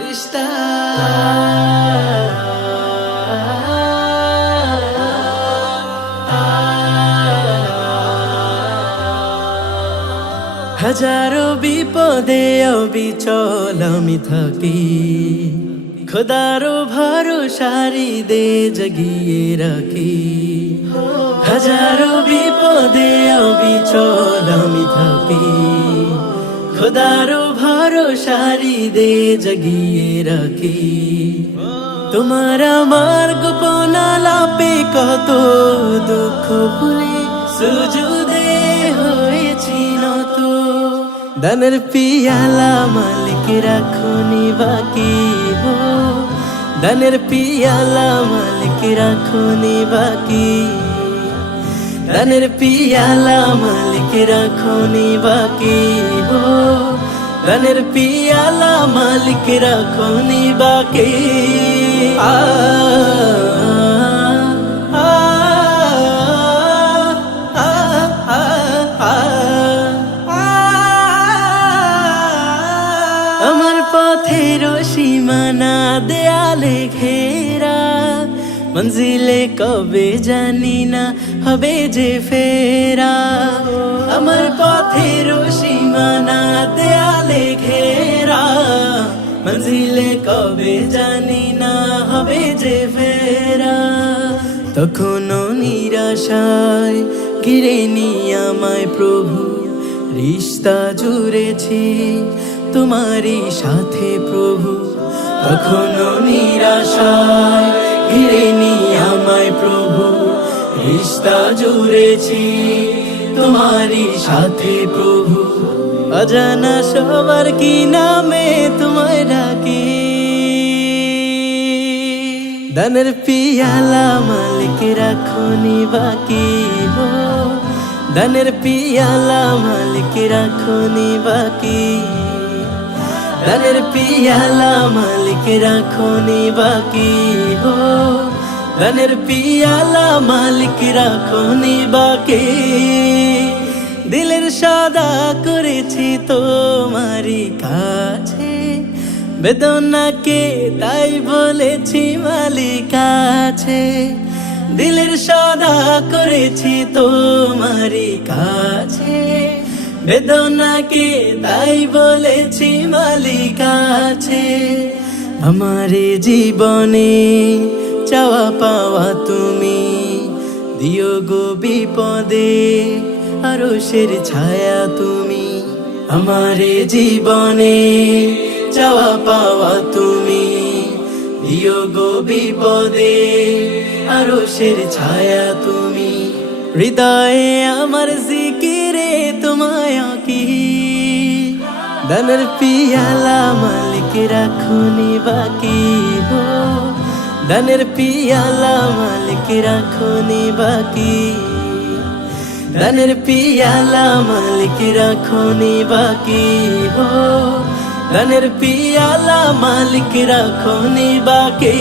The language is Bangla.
রিস্তা। হাজারো বিপদে অবিচল আমি থাকি। খোদারো ভরসারি দে জগিয়ে রাখি। হাজারো বিপদে অবিচল আমি থাকি। খোদারো ভরসারি দে জগিয়ে রাখি। তোমার আমার গোপন লাপে কত দুঃখ ভুলে সুজুদে হয়েছি নত। দানের পিয়ালা মালিক রাখুনি বাকি হো। দানের পিয়ালা মালিক রাখুনি বাকি দানের পিয়ালা মালিক রাখুনি বাকি হো। দানের পিয়ালা মালিক রাখুনি বাকি। আ, আমার পথের সীমানা দেয়ালে ঘেরা। মঞ্জিলে কবে জানি না, হবে যে ফেরা। আমার পথের সীমানা দেয়ালে ঘেরা। মঞ্জিলে কবে জানি না, হবে যে ফেরা। তখনও নিরাশায় ঘিরে আমায় প্রভু, রিস্তা জুড়েছি তোমারই সাথে প্রভু। তখনও নিরাশায় ঘিরে নিয়ে আমায় প্রভু, রিস্তা জুড়েছি তোমারই সাথে প্রভু। অজানা সবার কি নামে তোমায় ডাকি? দানের পিয়ালা মালিক রাখুনি বাকি হো। দানের পিয়ালা মালিক রাখুনি বাকি দানের পিয়ালা মালিক রাখুনি বাকি হো। দানের পিয়ালা মালিক রাখুনি বাকি। দিলের সাদা করেছি তোমারই কাছে। বেদনাকে তাই বলেছি মালিক আছে। দিলের সদা করেছি তোমারই কাছে। বেদনাকে তাই বলেছি আছে আমার জীবনে চাওয়া পাওয়া তুমি। দিও গো বিপদে আরও সের ছায়া তুমি। আমার জীবনে চাওয়া পাওয়া তুমি। দিও গো বিপদে আরও সের ছায়া তুমি। হৃদয়ে আমার জিকিরে তোমায় কি দানের পিয়ালা মালিক রাখুনি বাকি হো দানের পিয়ালা মালিক রাখুনি বাকি দানের পিয়ালা মালিক রাখুনি বাকি হো দানের পিয়ালা মালিক রাখুনি বাকি